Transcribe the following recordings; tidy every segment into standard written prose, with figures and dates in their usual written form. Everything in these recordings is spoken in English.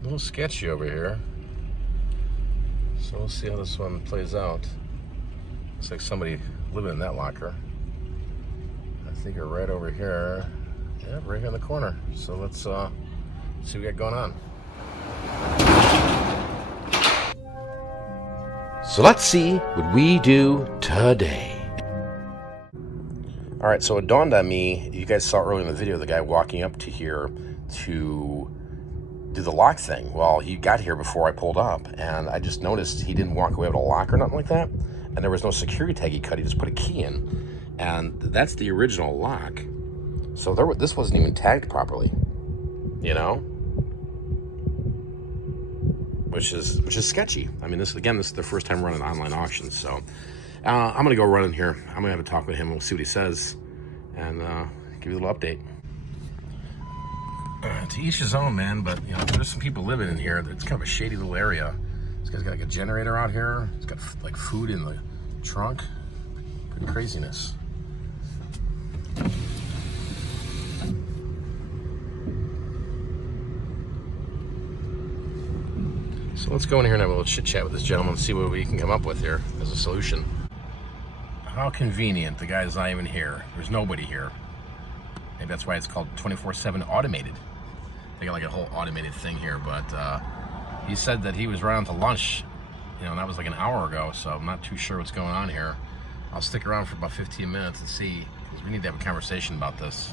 A little sketchy over here. So we'll see how this one plays out. Looks like somebody living in that locker. I think you're right over here. Yeah, right here in the corner. So let's see what we got going on. So let's see what we do today. All right, so it dawned on me, you guys saw earlier in the video, the guy walking up to here to do the lock thing. Well, he got here before I pulled up, and I just noticed he didn't walk away with a lock or nothing like that, and there was no security tag he cut. He just put a key in, and that's the original lock. So this wasn't even tagged properly, you know? Which is sketchy. I mean, this is the first time running online auctions, so I'm gonna go run in here. I'm gonna have a talk with him. We'll see what he says, and give you a little update. To each his own, man. But you know, there's some people living in here. It's kind of a shady little area. This guy's got like a generator out here. He's got like food in the trunk. Pretty craziness. So let's go in here and have a little chit chat with this gentleman and see what we can come up with here as a solution. How convenient, the guy's not even here. There's nobody here. Maybe that's why it's called 24/7 automated. They got like a whole automated thing here, but he said that he was around to lunch, you know, and that was like an hour ago, so I'm not too sure what's going on here. I'll stick around for about 15 minutes and see, because we need to have a conversation about this.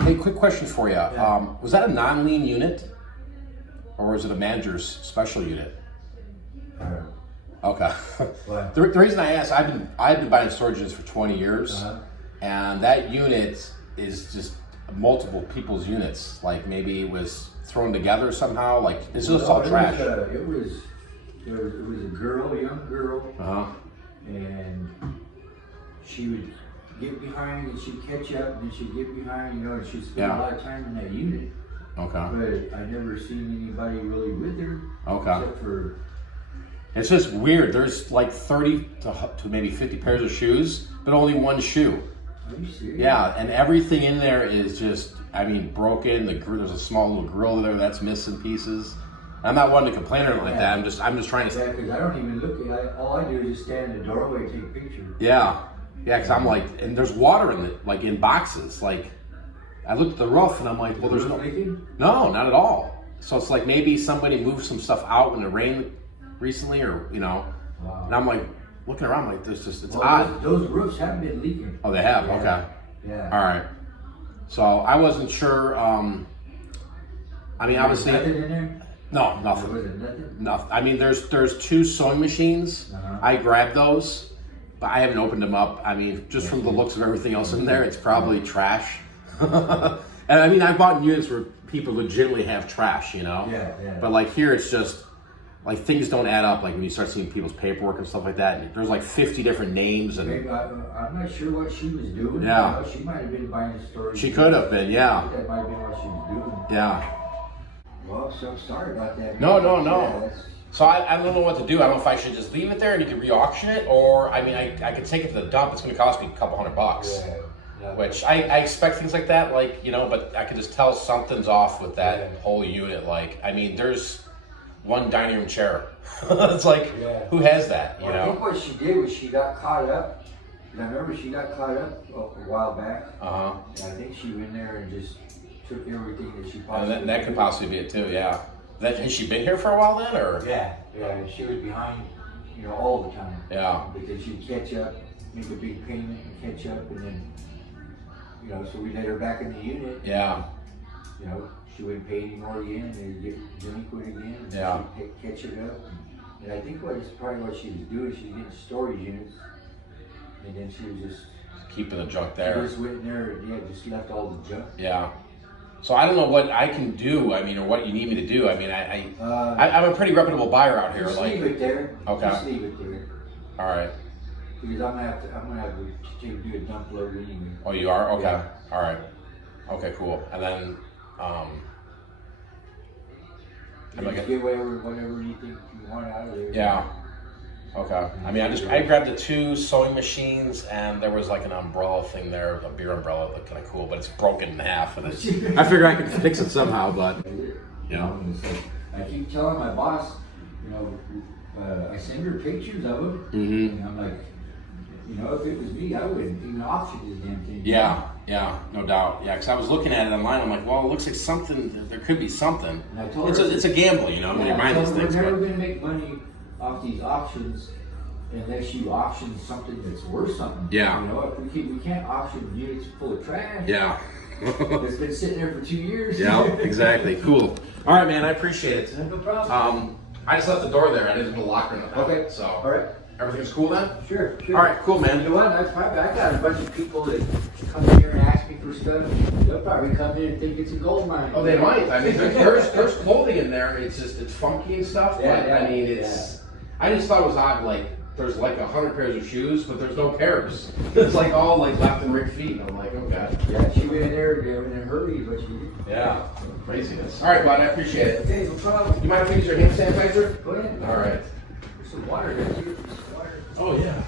Hey, quick question for you. Yeah. Was that a non-lean unit, or is it a manager's special unit? Okay. The reason I asked, I've been buying storage units for 20 years, and that unit is just multiple people's units. Like maybe it was thrown together somehow. Like it's just all trash. It was a girl, a young girl, and she would get behind and she'd catch up and then she'd get behind, you know, and she'd spend a lot of time in that unit. Okay. But I never seen anybody really with her. Okay. Except for... It's just weird. There's like 30 to maybe 50 pairs of shoes, but only one shoe. Are you serious? Yeah, and everything in there is just, I mean, broken. There's a small little grill there that's missing pieces. I'm not one to complain or anything like that. I'm just trying to. Yeah, because I don't even look at it. All I do is just stand in the doorway and take pictures. Yeah, because I'm like, and there's water in it, like in boxes. Like, I looked at the roof and I'm like, well, there's no, not at all. So it's like maybe somebody moved some stuff out when it rained recently, or you know. Wow. And I'm like looking around, like it's odd. Those roofs haven't been leaking. Oh, they have. Yeah. Okay. Yeah. All right. So I wasn't sure. I mean, obviously. Nothing in there? No, nothing. Was it nothing? Nothing. I mean, there's two sewing machines. I grabbed those, but I haven't opened them up. I mean, just from the looks of everything else in there, it's probably trash. And I mean, I bought units where people legitimately have trash, you know? Yeah. But like here, it's just, like things don't add up. Like when you start seeing people's paperwork and stuff like that, there's like 50 different names. And maybe, I'm not sure what she was doing. Yeah. You know, she might have been buying a storage. She could have been, yeah. That might have been what she was doing. Yeah. Well, so sorry about that. No. Yeah, so I don't know what to do. I don't know if I should just leave it there and you can re-auction it, or I mean, I could take it to the dump. It's going to cost me a couple $100. Yeah. Which I expect things like that, like, you know, but I could just tell something's off with that whole unit. Like, I mean, there's one dining room chair. It's like, who has that, you know? I think what she did was she got caught up. And I remember she got caught up a while back. And I think she went in there and just took everything that she possibly And that could possibly be it too, yeah. Has she been here for a while then, or? Yeah, she was behind, you know, all the time. Yeah. Because she'd catch up, make a big payment and catch up, and then, you know, so we let her back in the unit. Yeah. You know, she wouldn't pay any more again, and get delinquent again. And Yeah. she'd catch it up. And I think probably what she was doing, she was getting storage units, and then she was just keeping the junk there. She just went in there and just left all the junk. Yeah. So I don't know what I can do. I mean, or what you need me to do. I mean, I'm a pretty reputable buyer out here. Just like, leave it there. Okay. Just leave it there. All right. Because I'm gonna have to do a dump load anyway. Oh, you are? Okay. Yeah. All right. Okay, cool. And then, Just get whatever you think you want out of there. Yeah. Okay. I mean, I grabbed the 2 sewing machines, and there was like an umbrella thing there, a beer umbrella, that looked kind of cool, but it's broken in half. And I figure I can fix it somehow, but you know. I keep telling my boss, you know, I send her pictures of them, and I'm like, you know, if it was me, I wouldn't even auction this damn thing. Yeah, no doubt. Yeah, because I was looking at it online. I'm like, well, it looks like something. There could be something. And I told her, it's a gamble, you know, when you're buying these things. We're never going to make money off these auctions unless you auction something that's worth something. Yeah. You know, if we can't auction units full of trash. Yeah. It's been sitting there for 2 years. Yeah, exactly. Cool. All right, man. I appreciate it. No problem. I just left the door there. I didn't put a locker in it. Okay. So. All right. Everything's cool then? Sure. All right, cool, man. You know what? That's probably, I got a bunch of people that come here and ask me for stuff. They'll probably come in and think it's a gold mine. Oh, they might. I mean, there's clothing in there. It's funky and stuff. Yeah, but I mean, I just thought it was odd. Like, there's like 100 pairs of shoes, but there's no pairs. It's like all like left and right feet. And I'm like, oh god. Yeah, she went in there in a hurry, but she. Yeah. Craziness. All right, bud. I appreciate it. Okay, no problem. You mind if I use your hand sanitizer? Go ahead. All right. There's some water there too. Oh yeah.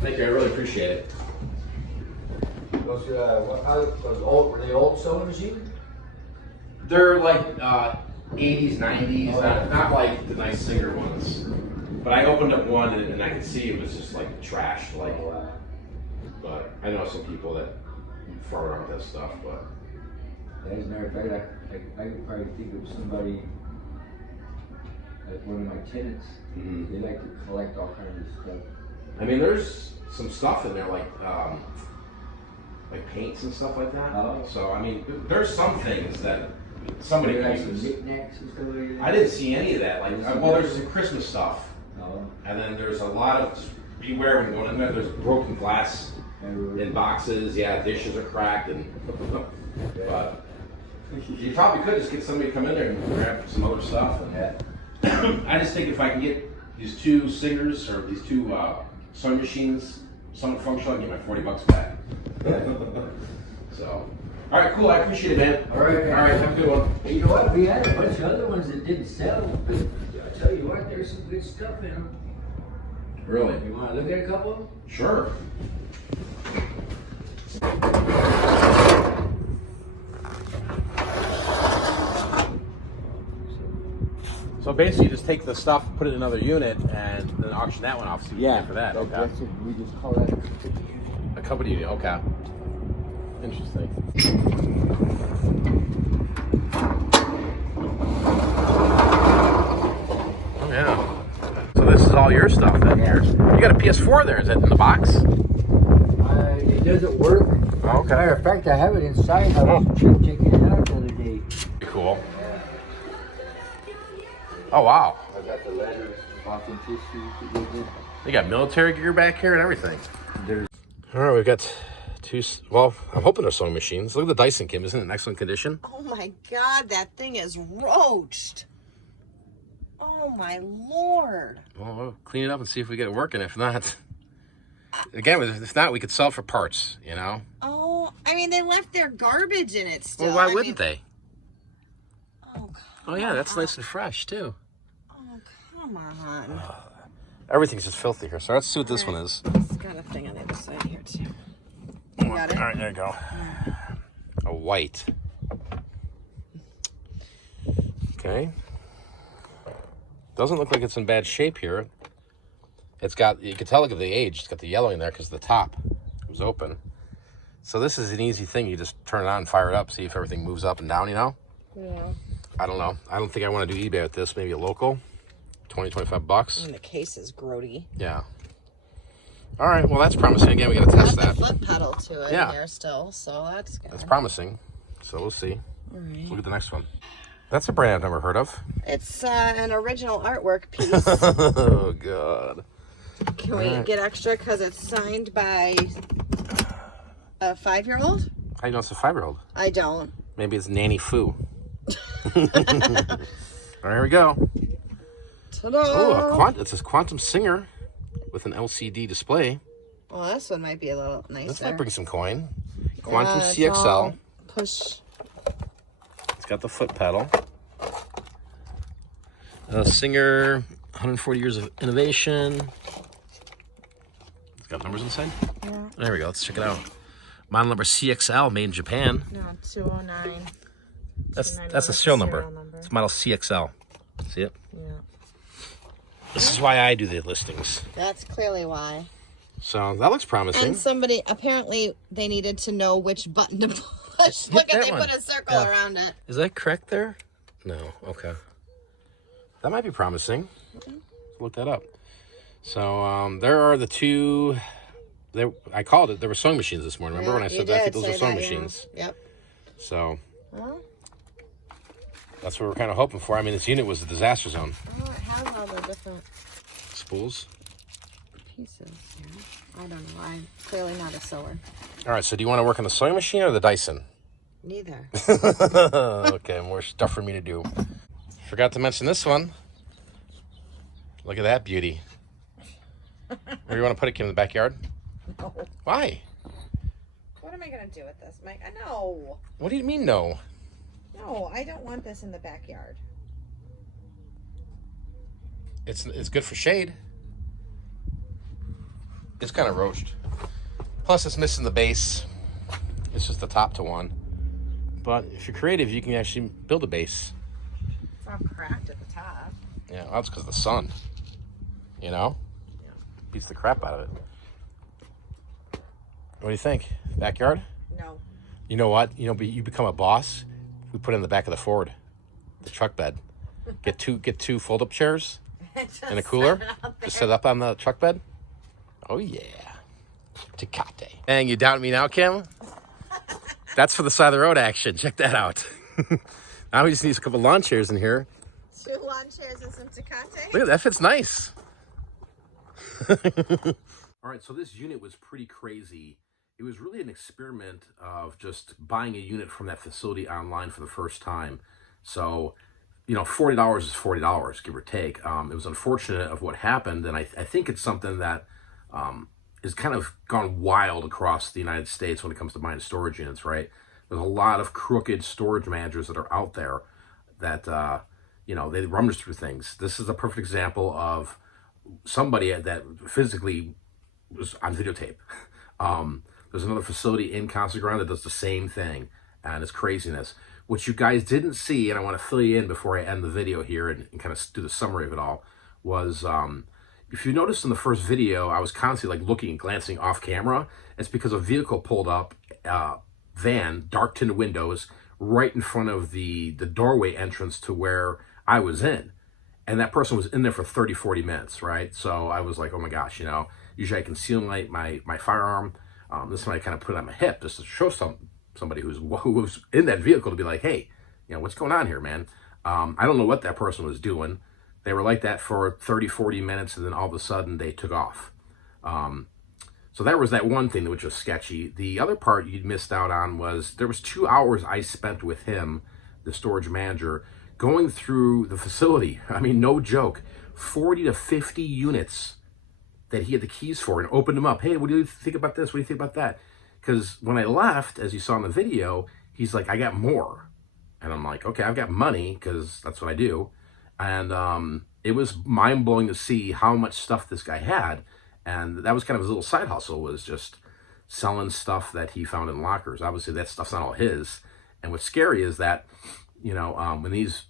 Thank you. I really appreciate it. Those old, were they old sewing machines? They're like 80s, 90s, not like the nice Singer ones. But I opened up one and I could see it was just like trash. Like, but I know some people that fart around with that stuff. But as a matter of fact, I could probably think of somebody, like one of my tenants. They like to collect all kinds of stuff. I mean, there's some stuff in there like paints and stuff like that. Oh. So I mean, there's some things that somebody like uses. some knickknacks and stuff like that. I didn't see any of that. Like, well, there's some Christmas stuff, and then there's a lot of just beware when going in there. There's broken glass in boxes. Yeah, dishes are cracked, and but you probably could just get somebody to come in there and grab some other stuff. And, I just think if I can get these 2 Singers or these 2 sewing machines somewhat functional, I can get my $40 back. So, all right, cool. I appreciate it, man. All right, man. All right, have a good one. Hey, you know what? We had a bunch of other ones that didn't sell, but I tell you what, there's some good stuff in them. Really? You want to look at a couple of them? Sure. So basically, you just take the stuff, put it in another unit, and then auction that one off. So you can get for that. Okay. That's it. We just call that A company unit. Okay. Interesting. Oh yeah. So this is all your stuff then. Yeah. You got a PS4 there. Is that in the box? It doesn't work. Oh, okay. Matter of fact, I have it inside. I was checking it out the other day. Cool. Oh wow. I got the letters, walking tissue. They got military gear back here and everything. There's. All right, we've got 2. Well, I'm hoping they're sewing machines. Look at the Dyson, Kim. Isn't it in excellent condition? Oh my God, that thing is roached. Oh my Lord. Well, we'll clean it up and see if we get it working. If not, again, if not, we could sell it for parts, you know? Oh, I mean, they left their garbage in it still. Well, why wouldn't they? Oh, Oh, yeah, that's nice and fresh, too. Oh, come on. Everything's just filthy here, so let's see what this one is. It's got a thing on the other side here, too. You got it? All right, there you go. A white. Okay. Doesn't look like it's in bad shape here. It's got, you can tell, look at the age. It's got the yellow in there because the top was open. So this is an easy thing. You just turn it on, fire it up, see if everything moves up and down, you know? Yeah. I don't know. I don't think I want to do eBay with this. Maybe a local. 20, 25 bucks. And the case is grody. Yeah. All right. Well, that's promising. Again, we got to test that. Got the foot pedal to it Yeah. here still, so that's good. That's promising. So we'll see. All right. Look at the next one. That's a brand I've never heard of. It's an original artwork piece. Oh, God. Can we get extra because it's signed by a 5-year-old? How do you know it's a 5-year-old? I don't. Maybe it's Nanny Foo. All right, here we go. Ta-da! Oh, it's a Quantum Singer with an LCD display. Well, this one might be a little nicer. This might bring some coin. Quantum it's CXL. Push. It's got the foot pedal. Singer, 140 years of innovation. It's got numbers inside? Yeah. There we go. Let's check it out. Model number CXL, made in Japan. No, 209. That's a serial number. It's model CXL. See it? Yeah. This is why I do the listings. That's clearly why. So that looks promising. And somebody, apparently, they needed to know which button to push. Look at, they put a circle around it. Is that correct there? No. Okay. That might be promising. Look that up. So there are the two. I called it. There were sewing machines this morning. Remember when I said that? I think those are sewing machines. Yep. So Well, that's what we're kind of hoping for. I mean, this unit was a disaster zone. oh, it has all the different Spools. pieces here. I don't know. I'm clearly not a sewer. All right. So do you want to work on the sewing machine or the Dyson? Neither. Okay, more stuff for me to do. Forgot to mention this one. Look at that beauty. Where do you want to put it, Kim? In the backyard? No. Why? What am I going to do with this, Mike? No. What do you mean, no? No, I don't want this in the backyard. It's good for shade. It's kind of roached. Plus, it's missing the base. It's just the top to one. But if you're creative, you can actually build a base. It's all cracked at the top. Yeah, well, that's because of the sun. You know? Yeah. Beats the crap out of it. What do you think? Backyard? No. You know what? You become a boss. We put it in the back of the Ford, the truck bed. Get two fold-up chairs and a cooler. Just set up on the truck bed. Oh yeah, Tecate. Dang, you doubt me now, Kim? That's for the side of the road action. Check that out. Now we just need a couple lawn chairs in here. 2 lawn chairs and some Tecate. Look at that, fits nice. All right, so this unit was pretty crazy. It was really an experiment of just buying a unit from that facility online for the first time. So, $40 is $40, give or take. It was unfortunate of what happened, and I think it's something that is kind of gone wild across the United States when it comes to buying storage units, right? There's a lot of crooked storage managers that are out there that, they rummage through things. This is a perfect example of somebody that physically was on videotape. There's another facility in Casa Grande that does the same thing, and it's craziness. What you guys didn't see, and I want to fill you in before I end the video here and kind of do the summary of it all, was if you noticed in the first video, I was constantly looking and glancing off camera. It's because a vehicle pulled up, van, dark tinted windows, right in front of the doorway entrance to where I was in. And that person was in there for 30, 40 minutes, right? So I was like, oh my gosh, usually I conceal my firearm. This one I kind of put it on my hip just to show somebody who was in that vehicle to be like, hey, what's going on here, man? I don't know what that person was doing. They were like that for 30, 40 minutes, and then all of a sudden they took off. So that was that one thing which was sketchy. The other part you'd missed out on was there was 2 hours I spent with him, the storage manager, going through the facility. I mean, no joke. 40 to 50 units that he had the keys for, and opened them up. Hey, what do you think about this? What do you think about that? Because when I left, as you saw in the video, he's like, I got more. And I'm like, okay, I've got money, because that's what I do. And it was mind-blowing to see how much stuff this guy had. And that was kind of his little side hustle, was just selling stuff that he found in lockers. Obviously, that stuff's not all his. And what's scary is that, when these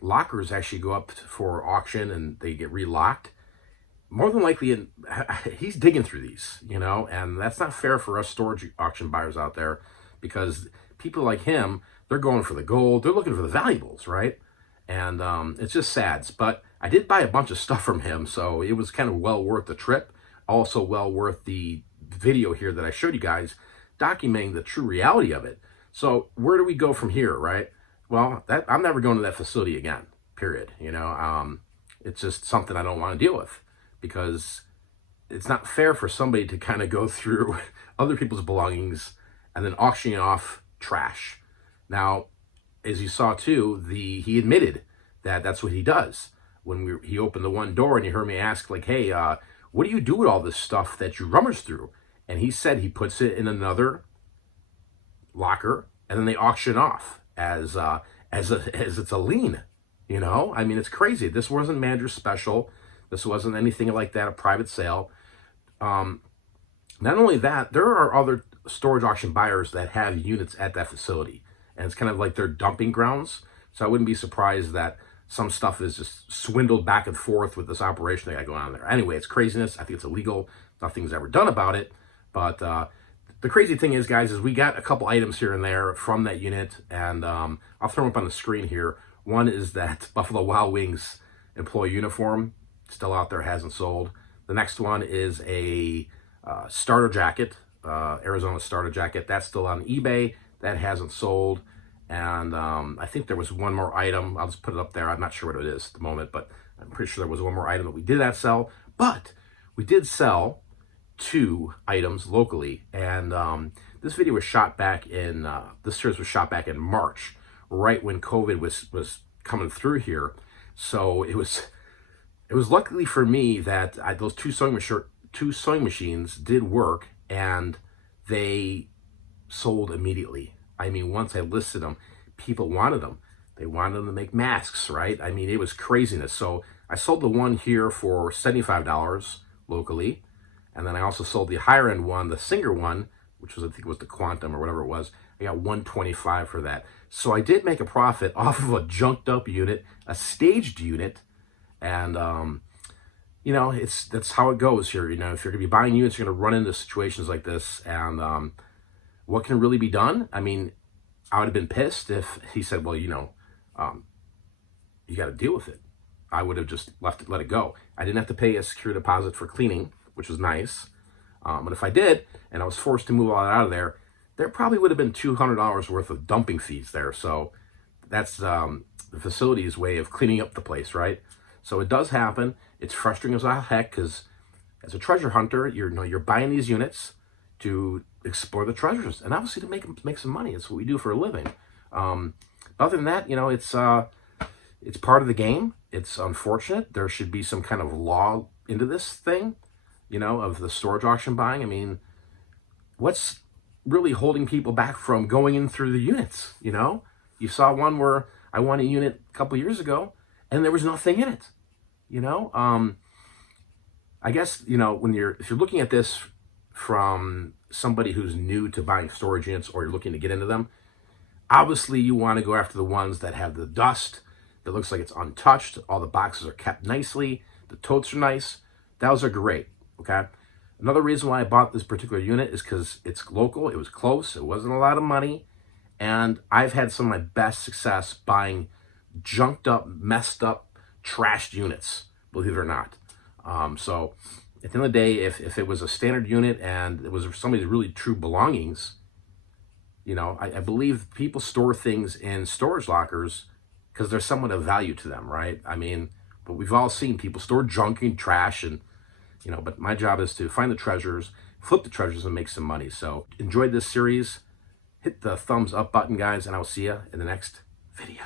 lockers actually go up for auction and they get relocked, more than likely, he's digging through these, and that's not fair for us storage auction buyers out there, because people like him, they're going for the gold, they're looking for the valuables, right? And it's just sad. But I did buy a bunch of stuff from him, so it was kind of well worth the trip. Also well worth the video here that I showed you guys, documenting the true reality of it. So where do we go from here, right? Well, I'm never going to that facility again, period. It's just something I don't want to deal with, because it's not fair for somebody to kind of go through other people's belongings and then auctioning off trash. Now, as you saw too, he admitted that that's what he does. When he opened the one door and you heard me ask, like, hey, what do you do with all this stuff that you rummage through? And he said he puts it in another locker and then they auction off. as it's a lien. You know, I mean, it's crazy. This wasn't manager special. This wasn't anything like that, a private sale. Not only that, there are other storage auction buyers that have units at that facility, and it's kind of like their dumping grounds. So I wouldn't be surprised that some stuff is just swindled back and forth with this operation they got going on there. Anyway, it's craziness. I think it's illegal. Nothing's ever done about it. But the crazy thing is, guys, is we got a couple items here and there from that unit, and I'll throw them up on the screen here. One is that Buffalo Wild Wings employee uniform, still out there, hasn't sold. The next one is a starter jacket, Arizona starter jacket. That's still on eBay. That hasn't sold. And I think there was one more item. I'll just put it up there. I'm not sure what it is at the moment, but I'm pretty sure there was one more item that we did not sell. But we did sell 2 items locally. And this video was shot back in, this series was shot back in March, right when COVID was coming through here. So it was luckily for me that those two sewing machines did work, and they sold immediately. I mean, once I listed them, people wanted them. They wanted them to make masks, right? I mean, it was craziness. So I sold the one here for $75 locally, and then I also sold the higher end one, the Singer one, which was, I think it was the Quantum or whatever it was. I got $125 for that. So I did make a profit off of a junked up unit, a staged unit, and you know, that's how it goes here. You know, if you're gonna be buying units, you're gonna run into situations like this. And what can really be done? I mean, I would have been pissed if he said, well, you know, you got to deal with it. I would have just let it go. I didn't have to pay a secure deposit for cleaning, which was nice. But if I did, and I was forced to move all that out of there, there probably would have been $200 worth of dumping fees there. So that's the facility's way of cleaning up the place, right? So it does happen. It's frustrating as all heck, because as a treasure hunter, you're buying these units to explore the treasures, and obviously to make some money. It's what we do for a living. Other than that, you know, it's part of the game. It's unfortunate. There should be some kind of law into this thing, you know, of the storage auction buying. I mean, what's really holding people back from going in through the units? You know, you saw one where I won a unit a couple years ago, and there was nothing in it. You know, I guess, you know, if you're looking at this from somebody who's new to buying storage units, or you're looking to get into them, obviously you want to go after the ones that have the dust that looks like it's untouched. All the boxes are kept nicely. The totes are nice. Those are great. Okay. Another reason why I bought this particular unit is because it's local. It was close. It wasn't a lot of money. And I've had some of my best success buying junked up, messed up, trashed units, believe it or not. So at the end of the day, if it was a standard unit and it was somebody's really true belongings, you know, I believe people store things in storage lockers because there's somewhat of value to them, right? I mean, but we've all seen people store junk and trash, and, you know, but my job is to find the treasures, flip the treasures, and make some money. So enjoyed this series. Hit the thumbs up button, guys, and I'll see you in the next video.